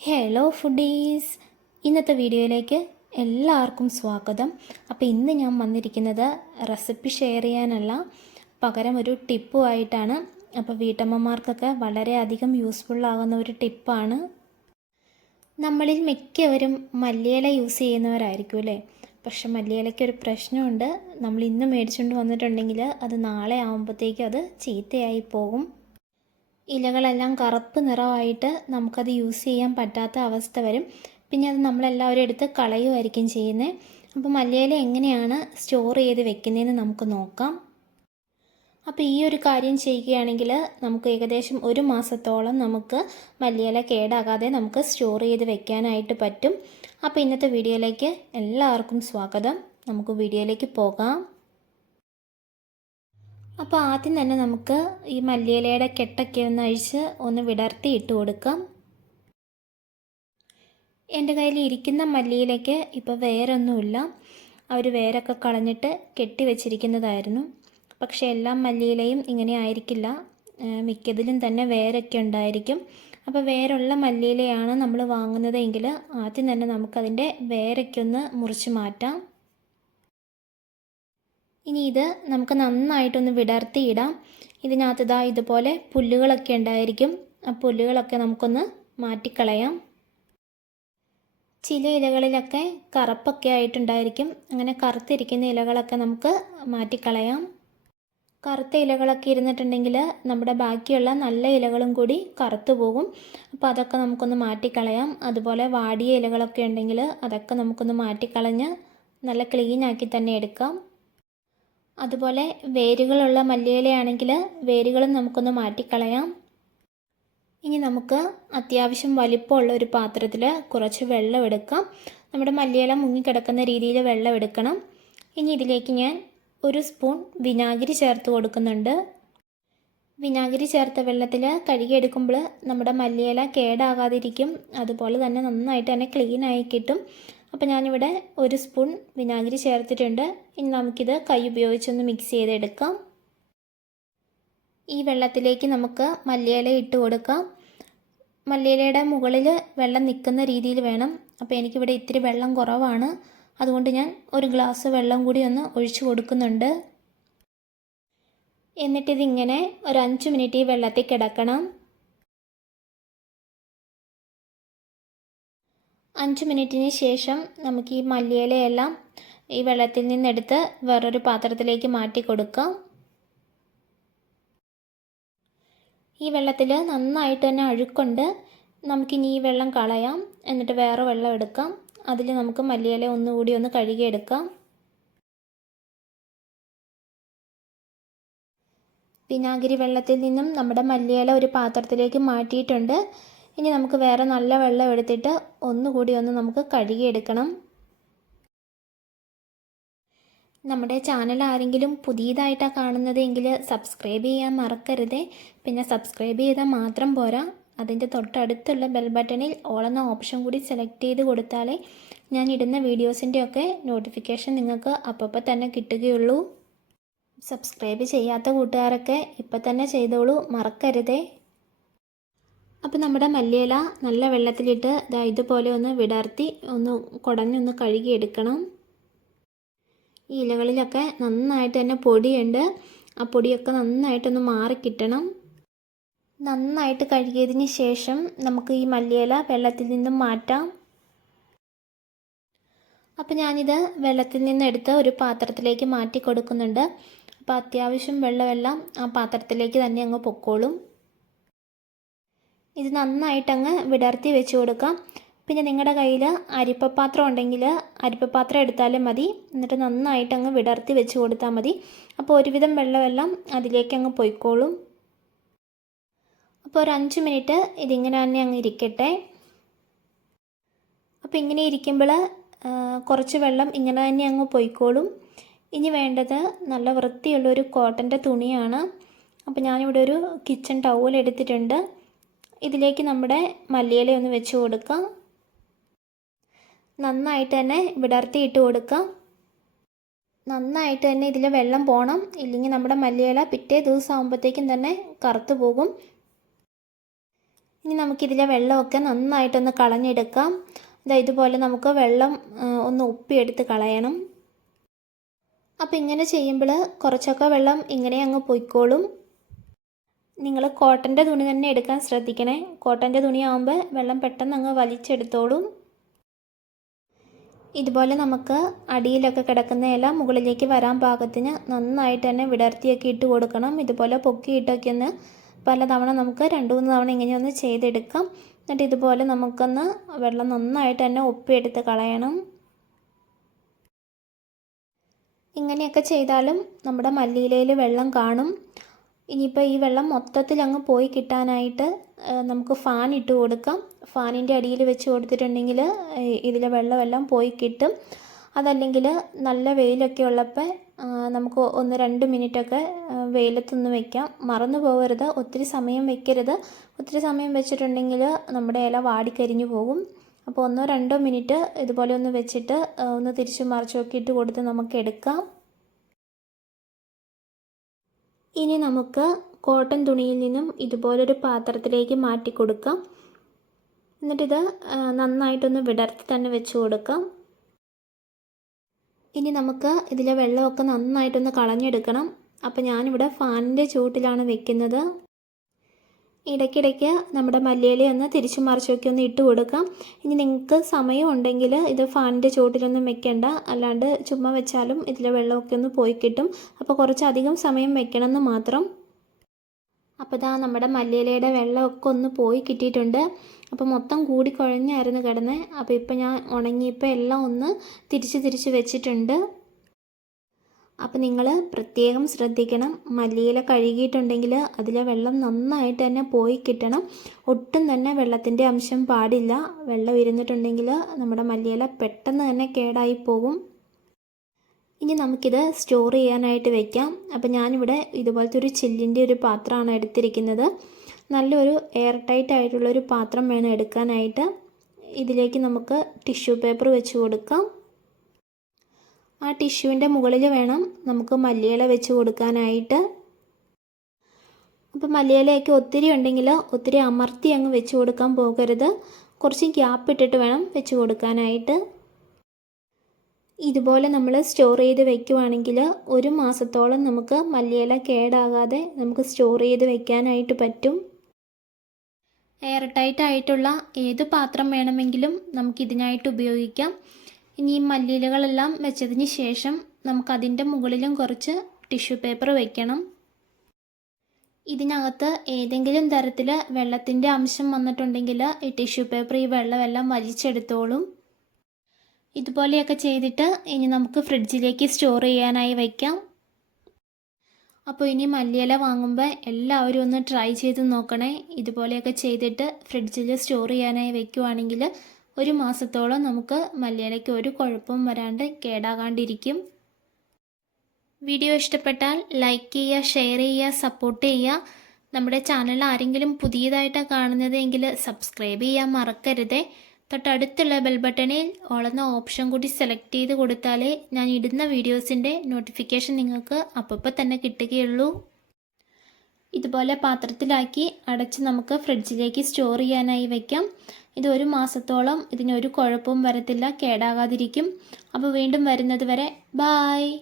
Hello foodies ഇന്നത്തെ വീഡിയോയിലേക്ക് എല്ലാവർക്കും സ്വാഗതം. അപ്പോൾ ഇന്ന് ഞാൻ വന്നിരിക്കുന്നത് റെസിപ്പി ഷെയർ ചെയ്യാനല്ല പകരം ഒരു ടിപ്പുമായിട്ടാണ് അപ്പോൾ വീട്ടമ്മമാർക്കൊക്കെ വളരെയധികം യൂസ്ഫുള്ളാകുന്ന ഒരു ടിപ്പാണ് നമ്മളിൽ മിക്കവരും മല്ലിയില യൂസ് ചെയ്യുന്നവരായിരിക്കും അല്ലേ? പക്ഷെ മല്ലിയിലയ്ക്ക് ഒരു പ്രശ്നമുണ്ട്. നമ്മൾ ഇന്ന് മേടിച്ചുകൊണ്ട് വന്നിട്ടുണ്ടെങ്കിൽ അത് നാളെ ആകുമ്പോഴത്തേക്കും അത് ചീത്തയായി പോകും. ഇലകളെല്ലാം കറുപ്പ് നിറമായിട്ട് നമുക്കത് യൂസ് ചെയ്യാൻ പറ്റാത്ത അവസ്ഥ വരും. പിന്നെ അത് നമ്മളെല്ലാവരും എടുത്ത് കളയുമായിരിക്കും ചെയ്യുന്നത്. അപ്പോൾ മല്ലിയില എങ്ങനെയാണ് സ്റ്റോർ ചെയ്ത് വെക്കുന്നതെന്ന് നമുക്ക് നോക്കാം. അപ്പോൾ ഈ ഒരു കാര്യം ചെയ്യുകയാണെങ്കിൽ നമുക്ക് ഏകദേശം ഒരു മാസത്തോളം നമുക്ക് മല്ലിയില കേടാകാതെ നമുക്ക് സ്റ്റോർ ചെയ്ത് വെക്കാനായിട്ട് പറ്റും. അപ്പോൾ ഇന്നത്തെ വീഡിയോയിലേക്ക് എല്ലാവർക്കും സ്വാഗതം. നമുക്ക് വീഡിയോയിലേക്ക് പോകാം. അപ്പോൾ ആദ്യം തന്നെ നമുക്ക് ഈ മല്ലിയിലയുടെ കെട്ടൊക്കെ ഒന്ന് അഴിച്ച് ഒന്ന് വിടർത്തി ഇട്ട് കൊടുക്കാം. എന്റെ കയ്യിൽ ഇരിക്കുന്ന മല്ലിയിലേക്ക് ഇപ്പോൾ വേരൊന്നുമില്ല അവർ വേരൊക്കെ കളഞ്ഞിട്ട് കെട്ടി വെച്ചിരിക്കുന്നതായിരുന്നു. പക്ഷേ എല്ലാ മല്ലിയിലയും ഇങ്ങനെ ആയിരിക്കില്ല. മിക്കതിലും തന്നെ വേരൊക്കെ ഉണ്ടായിരിക്കും. അപ്പോൾ വേരുള്ള മല്ലിയിലയാണ് നമ്മൾ വാങ്ങുന്നതെങ്കിൽ ആദ്യം തന്നെ നമുക്കതിന്റെ വേരൊക്കെ ഒന്ന് മുറിച്ച് മാറ്റാം. ഇനി ഇത് നമുക്ക് നന്നായിട്ടൊന്ന് വിടർത്തിയിടാം. ഇതിനകത്ത് ഇതാ ഇതുപോലെ പുല്ലുകളൊക്കെ ഉണ്ടായിരിക്കും. ആ പുല്ലുകളൊക്കെ നമുക്കൊന്ന് മാറ്റിക്കളയാം. ചില ഇലകളിലൊക്കെ കറുപ്പൊക്കെ ആയിട്ടുണ്ടായിരിക്കും. അങ്ങനെ കറുത്തിരിക്കുന്ന ഇലകളൊക്കെ നമുക്ക് മാറ്റിക്കളയാം. കറുത്ത ഇലകളൊക്കെ ഇരുന്നിട്ടുണ്ടെങ്കിൽ നമ്മുടെ ബാക്കിയുള്ള നല്ല ഇലകളും കൂടി കറുത്തു പോകും. അപ്പോൾ അതൊക്കെ നമുക്കൊന്ന് മാറ്റിക്കളയാം. അതുപോലെ വാടിയ ഇലകളൊക്കെ ഉണ്ടെങ്കിൽ അതൊക്കെ നമുക്കൊന്ന് മാറ്റിക്കളഞ്ഞ് നല്ല ക്ലീൻ ആക്കി തന്നെ എടുക്കാം. അതുപോലെ വേരുകളുള്ള മല്ലിയിലയാണെങ്കിൽ വേരുകളും നമുക്കൊന്ന് മാറ്റിക്കളയാം. ഇനി നമുക്ക് അത്യാവശ്യം വലിപ്പമുള്ള ഒരു പാത്രത്തിൽ കുറച്ച് വെള്ളം എടുക്കാം. നമ്മുടെ മല്ലിയില മുങ്ങിക്കിടക്കുന്ന രീതിയിൽ വെള്ളം എടുക്കണം. ഇനി ഇതിലേക്ക് ഞാൻ ഒരു സ്പൂൺ വിനാഗിരി ചേർത്ത് കൊടുക്കുന്നുണ്ട്. വിനാഗിരി ചേർത്ത വെള്ളത്തിൽ കഴുകിയെടുക്കുമ്പോൾ നമ്മുടെ മല്ലിയില കേടാകാതിരിക്കും. അതുപോലെ തന്നെ നന്നായിട്ട് തന്നെ ക്ലീൻ ആയി കിട്ടും. അപ്പോൾ ഞാനിവിടെ ഒരു സ്പൂൺ വിനാഗിരി ചേർത്തിട്ടുണ്ട്. ഇനി നമുക്കിത് കൈ ഉപയോഗിച്ചൊന്ന് മിക്സ് ചെയ്തെടുക്കാം. ഈ വെള്ളത്തിലേക്ക് നമുക്ക് മല്ലിയില ഇട്ട് കൊടുക്കാം. മല്ലിയിലയുടെ മുകളിൽ വെള്ളം നിൽക്കുന്ന രീതിയിൽ വേണം. അപ്പോൾ എനിക്കിവിടെ ഇത്തിരി വെള്ളം കുറവാണ്. അതുകൊണ്ട് ഞാൻ ഒരു ഗ്ലാസ് വെള്ളം കൂടി ഒന്ന് ഒഴിച്ചു കൊടുക്കുന്നുണ്ട്. എന്നിട്ടിതിങ്ങനെ ഒരു അഞ്ച് മിനിറ്റ് ഈ വെള്ളത്തിൽ കിടക്കണം. അഞ്ച് മിനിറ്റിന് ശേഷം നമുക്ക് ഈ മല്ലിയിലയെല്ലാം ഈ വെള്ളത്തിൽ നിന്നെടുത്ത് വേറൊരു പാത്രത്തിലേക്ക് മാറ്റി കൊടുക്കാം ഈ വെള്ളത്തിൽ നന്നായിട്ട് തന്നെ അഴുക്കുണ്ട്. നമുക്കിനി ഈ വെള്ളം കളയാം. എന്നിട്ട് വേറെ വെള്ളം എടുക്കാം. അതിൽ നമുക്ക് മല്ലിയില ഒന്നുകൂടി ഒന്ന് കഴുകിയെടുക്കാം വിനാഗിരി വെള്ളത്തിൽ നിന്നും നമ്മുടെ മല്ലിയില ഒരു പാത്രത്തിലേക്ക് മാറ്റിയിട്ടുണ്ട്. ഇനി നമുക്ക് വേറെ നല്ല വെള്ളം എടുത്തിട്ട് ഒന്നുകൂടി ഒന്ന് നമുക്ക് കഴുകിയെടുക്കണം. നമ്മുടെ ചാനൽ ആരെങ്കിലും പുതിയതായിട്ടാണ് കാണുന്നതെങ്കിൽ സബ്സ്ക്രൈബ് ചെയ്യാൻ മറക്കരുത്. പിന്നെ സബ്സ്ക്രൈബ് ചെയ്താൽ മാത്രം പോരാ. അതിന്റെ തൊട്ടടുത്തുള്ള ബെൽ ബട്ടണിൽ ഓളെന്ന ഓപ്ഷൻ കൂടി സെലക്ട് ചെയ്ത് കൊടുത്താലേ ഞാൻ ഇടുന്ന വീഡിയോസിന്റെ ഒക്കെ നോട്ടിഫിക്കേഷൻ നിങ്ങൾക്ക് അപ്പപ്പോൾ തന്നെ കിട്ടുകയുള്ളൂ. സബ്സ്ക്രൈബ് ചെയ്യാത്ത കൂട്ടുകാരൊക്കെ ഇപ്പം തന്നെ ചെയ്തോളൂ. മറക്കരുതേ. അപ്പോൾ നമ്മുടെ മല്ലിയില നല്ല വെള്ളത്തിലിട്ട് ദാ ഇതുപോലെ ഒന്ന് വിടർത്തി ഒന്ന് കുടഞ്ഞൊന്ന് കഴുകിയെടുക്കണം. ഈ ഇലകളിലൊക്കെ നന്നായിട്ട് തന്നെ പൊടിയുണ്ട്. ആ പൊടിയൊക്കെ നന്നായിട്ടൊന്ന് മാറിക്കിട്ടണം നന്നായിട്ട് കഴുകിയതിന് ശേഷം നമുക്ക് ഈ മല്ലിയില വെള്ളത്തിൽ നിന്നും മാറ്റാം. അപ്പോൾ ഞാനിത് വെള്ളത്തിൽ നിന്ന് എടുത്ത് ഒരു പാത്രത്തിലേക്ക് മാറ്റി കൊടുക്കുന്നുണ്ട്. അപ്പോൾ അത്യാവശ്യം വെള്ളമെല്ലാം ആ പാത്രത്തിലേക്ക് തന്നെ അങ്ങ് പൊക്കോളും. ഇത് നന്നായിട്ടങ്ങ് വിടർത്തി വെച്ച് കൊടുക്കാം. പിന്നെ നിങ്ങളുടെ കയ്യിൽ അരിപ്പപാത്രം ഉണ്ടെങ്കിൽ അരിപ്പപാത്രം എടുത്താലും മതി. എന്നിട്ട് നന്നായിട്ടങ്ങ് വിടർത്തി വെച്ച് കൊടുത്താൽ മതി. അപ്പോൾ ഒരുവിധം വെള്ളമെല്ലാം അതിലേക്ക് അങ്ങ് പൊയ്ക്കോളും. അപ്പോൾ ഒരു അഞ്ച് മിനിറ്റ് ഇതിങ്ങനെ തന്നെ അങ്ങ് ഇരിക്കട്ടെ. അപ്പോൾ ഇങ്ങനെ ഇരിക്കുമ്പോൾ കുറച്ച് വെള്ളം ഇങ്ങനെ തന്നെ അങ്ങ് പൊയ്ക്കോളും. ഇനി വേണ്ടത് നല്ല വൃത്തിയുള്ളൊരു കോട്ടന്റെ തുണിയാണ്. അപ്പോൾ ഞാനിവിടെ ഒരു കിച്ചൺ ടവൽ എടുത്തിട്ടുണ്ട്. ഇതിലേക്ക് നമ്മുടെ മല്ലിയില ഒന്ന് വെച്ച് കൊടുക്കാം. നന്നായിട്ട് തന്നെ വിടർത്തി ഇട്ട് കൊടുക്കാം. നന്നായിട്ട് തന്നെ ഇതിൽ വെള്ളം പോകണം ഇല്ലെങ്കിൽ നമ്മുടെ മല്ലിയില പിറ്റേ ദിവസം ആകുമ്പോഴത്തേക്കും തന്നെ കറുത്തു പോകും. ഇനി നമുക്കിതിലെ വെള്ളമൊക്കെ നന്നായിട്ടൊന്ന് കളഞ്ഞെടുക്കാം. ഇതാ ഇതുപോലെ നമുക്ക് വെള്ളം ഒന്ന് ഉപ്പിയെടുത്ത് കളയണം. അപ്പോൾ ഇങ്ങനെ ചെയ്യുമ്പോൾ കുറച്ചൊക്കെ വെള്ളം ഇങ്ങനെ അങ്ങ് പൊയ്ക്കോളും. നിങ്ങൾ കോട്ടന്റെ തുണി തന്നെ എടുക്കാൻ ശ്രദ്ധിക്കണേ. കോട്ടന്റെ തുണിയാകുമ്പോൾ വെള്ളം പെട്ടെന്ന് അങ്ങ് വലിച്ചെടുത്തോളും. ഇതുപോലെ നമുക്ക് അടിയിലൊക്കെ കിടക്കുന്ന ഇല മുകളിലേക്ക് വരാൻ പാകത്തിന് നന്നായിട്ട് തന്നെ വിടർത്തിയൊക്കെ ഇട്ട് കൊടുക്കണം. ഇതുപോലെ പൊക്കിയിട്ടൊക്കെ ഒന്ന് പലതവണ നമുക്ക് രണ്ട് മൂന്ന് തവണ ഇങ്ങനെയൊന്ന് ചെയ്തെടുക്കാം. എന്നിട്ട് ഇതുപോലെ നമുക്കൊന്ന് വെള്ളം നന്നായിട്ട് തന്നെ ഒപ്പിയെടുത്ത് കളയണം. ഇങ്ങനെയൊക്കെ ചെയ്താലും നമ്മുടെ മല്ലിയിലയിൽ വെള്ളം കാണും. ഇനിയിപ്പോൾ ഈ വെള്ളം മൊത്തത്തിൽ അങ്ങ് പോയി കിട്ടാനായിട്ട് നമുക്ക് ഫാൻ ഇട്ട് കൊടുക്കാം. ഫാനിന്റെ അടിയിൽ വെച്ച് കൊടുത്തിട്ടുണ്ടെങ്കിൽ ഇതിലെ വെള്ളമെല്ലാം പോയി കിട്ടും. അതല്ലെങ്കിൽ നല്ല വെയിലൊക്കെ ഉള്ളപ്പോൾ നമുക്ക് ഒന്ന് രണ്ട് മിനിറ്റൊക്കെ വെയിലത്തൊന്ന് വെക്കാം. മറന്നു പോകരുത് ഒത്തിരി സമയം വെക്കരുത്. ഒത്തിരി സമയം വെച്ചിട്ടുണ്ടെങ്കിൽ നമ്മുടെ ഇല വാടിക്കരിഞ്ഞു പോകും. അപ്പോൾ ഒന്നോ രണ്ടോ മിനിറ്റ് ഇതുപോലെ ഒന്ന് വെച്ചിട്ട് ഒന്ന് തിരിച്ചു മറിച്ചു നോക്കിയിട്ട് കൊടുത്ത് നമുക്ക് എടുക്കാം. ഇനി നമുക്ക് കോട്ടൺ തുണിയിൽ നിന്നും ഇതുപോലൊരു പാത്രത്തിലേക്ക് മാറ്റി കൊടുക്കാം. എന്നിട്ടിത് നന്നായിട്ടൊന്ന് വിടർത്തി തന്നെ വെച്ച് കൊടുക്കാം. ഇനി നമുക്ക് ഇതിലെ വെള്ളമൊക്കെ നന്നായിട്ടൊന്ന് കളഞ്ഞെടുക്കണം. അപ്പോൾ ഞാനിവിടെ ഫാനിന്റെ ചൂട്ടിലാണ് വെക്കുന്നത്. ഇടയ്ക്കിടയ്ക്ക് നമ്മുടെ മല്ലിയില ഒന്ന് തിരിച്ചു മറിച്ചൊക്കെ ഒന്ന് ഇട്ട് കൊടുക്കാം. ഇനി നിങ്ങൾക്ക് സമയം ഉണ്ടെങ്കിൽ ഇത് ഫാനിന്റെ ചുവട്ടിലൊന്നും വെക്കേണ്ട. അല്ലാണ്ട് ചുമ്മാ വെച്ചാലും ഇതിലെ വെള്ളമൊക്കെ ഒന്ന് പോയി കിട്ടും. അപ്പോൾ കുറച്ചധികം സമയം വെക്കണമെന്ന് മാത്രം. അപ്പോൾ ഇതാ നമ്മുടെ മല്ലിയിലയുടെ വെള്ളമൊക്കെ ഒന്ന് പോയി കിട്ടിയിട്ടുണ്ട്. അപ്പോൾ മൊത്തം കൂടി കുഴഞ്ഞായിരുന്നു കിടന്നത് അപ്പോൾ ഇപ്പോൾ ഞാൻ ഉണങ്ങിയപ്പോൾ എല്ലാം ഒന്ന് തിരിച്ച് തിരിച്ച് വെച്ചിട്ടുണ്ട്. അപ്പോൾ നിങ്ങൾ പ്രത്യേകം ശ്രദ്ധിക്കണം. മല്ലിയില കഴുകിയിട്ടുണ്ടെങ്കിൽ അതിലെ വെള്ളം നന്നായിട്ട് തന്നെ പോയി കിട്ടണം. ഒട്ടും തന്നെ വെള്ളത്തിന്റെ അംശം പാടില്ല. വെള്ളം ഇരുന്നിട്ടുണ്ടെങ്കിൽ നമ്മുടെ മല്ലിയില പെട്ടെന്ന് തന്നെ കേടായി പോകും. ഇനി നമുക്കിത് സ്റ്റോർ ചെയ്യാനായിട്ട് വെക്കാം. അപ്പോൾ ഞാനിവിടെ ഇതുപോലത്തെ ഒരു ചില്ലിന്റെ ഒരു പാത്രമാണ് എടുത്തിരിക്കുന്നത്. നല്ലൊരു എയർ ടൈറ്റ് ആയിട്ടുള്ളൊരു പാത്രം വേണം എടുക്കാനായിട്ട്. ഇതിലേക്ക് നമുക്ക് ടിഷ്യൂ പേപ്പർ വെച്ച് കൊടുക്കാം. ആ ടിഷ്യൂവിന്റെ മുകളിൽ വേണം നമുക്ക് മല്ലിയില വെച്ച് കൊടുക്കാനായിട്ട്. അപ്പോൾ മല്ലിയിലയൊക്കെ ഒത്തിരി ഉണ്ടെങ്കിൽ ഒത്തിരി അമർത്തി അങ്ങ് വെച്ച് കൊടുക്കാൻ പോകരുത്. കുറച്ച് ഗ്യാപ്പ് ഇട്ടിട്ട് വേണം വെച്ച് കൊടുക്കാനായിട്ട്. ഇതുപോലെ നമ്മൾ സ്റ്റോർ ചെയ്ത് വെക്കുവാണെങ്കിൽ ഒരു മാസത്തോളം നമുക്ക് മല്ലിയില കേടാകാതെ നമുക്ക് സ്റ്റോർ ചെയ്ത് വെക്കാനായിട്ട് പറ്റും. എയർ ടൈറ്റ് ആയിട്ടുള്ള ഏത് പാത്രം വേണമെങ്കിലും നമുക്കിതിനായിട്ട് ഉപയോഗിക്കാം. ഇനി ഈ മല്ലിയിലകളെല്ലാം വെച്ചതിന് ശേഷം നമുക്കതിന്റെ മുകളിലും കുറച്ച് ടിഷ്യൂ പേപ്പർ വയ്ക്കണം ഇതിനകത്ത് ഏതെങ്കിലും തരത്തിൽ വെള്ളത്തിന്റെ അംശം വന്നിട്ടുണ്ടെങ്കിൽ ഈ ടിഷ്യൂ പേപ്പർ ഈ വെള്ളമെല്ലാം വലിച്ചെടുത്തോളും. ഇതുപോലെയൊക്കെ ചെയ്തിട്ട് ഇനി നമുക്ക് ഫ്രിഡ്ജിലേക്ക് സ്റ്റോർ ചെയ്യാനായി വയ്ക്കാം അപ്പോൾ ഇനി മല്ലിയില വാങ്ങുമ്പോൾ എല്ലാവരും ഒന്ന് ട്രൈ ചെയ്ത് നോക്കണേ. ഇതുപോലെയൊക്കെ ചെയ്തിട്ട് ഫ്രിഡ്ജിൽ സ്റ്റോർ ചെയ്യാനായി വെക്കുവാണെങ്കിൽ ഒരു മാസത്തോളം നമുക്ക് മല്ലിയിലയ്ക്ക് ഒരു കുഴപ്പവും വരാണ്ട് കേടാകാണ്ടിരിക്കും. വീഡിയോ ഇഷ്ടപ്പെട്ടാൽ ലൈക്ക് ചെയ്യുക ഷെയർ ചെയ്യുക സപ്പോർട്ട് ചെയ്യുക. നമ്മുടെ ചാനൽ ആരെങ്കിലും പുതിയതായിട്ടാണ് കാണുന്നതെങ്കിൽ സബ്സ്ക്രൈബ് ചെയ്യാൻ മറക്കരുതേ. തൊട്ടടുത്തുള്ള ബെൽ ബട്ടണിൽ ഓളുന്ന ഓപ്ഷൻ കൂടി സെലക്ട് ചെയ്ത് കൊടുത്താലേ ഞാൻ ഇടുന്ന വീഡിയോസിന്റെ നോട്ടിഫിക്കേഷൻ നിങ്ങൾക്ക് അപ്പപ്പോൾ തന്നെ കിട്ടുകയുള്ളൂ. ഇതുപോലെ പാത്രത്തിലാക്കി അടച്ച് നമുക്ക് ഫ്രിഡ്ജിലേക്ക് സ്റ്റോർ ചെയ്യാനായി വയ്ക്കാം ഇത് ഒരു മാസത്തോളം ഇതിനൊരു കുഴപ്പവും വരത്തില്ല കേടാകാതിരിക്കും. അപ്പോൾ വീണ്ടും വരുന്നത് വരെ ബായ്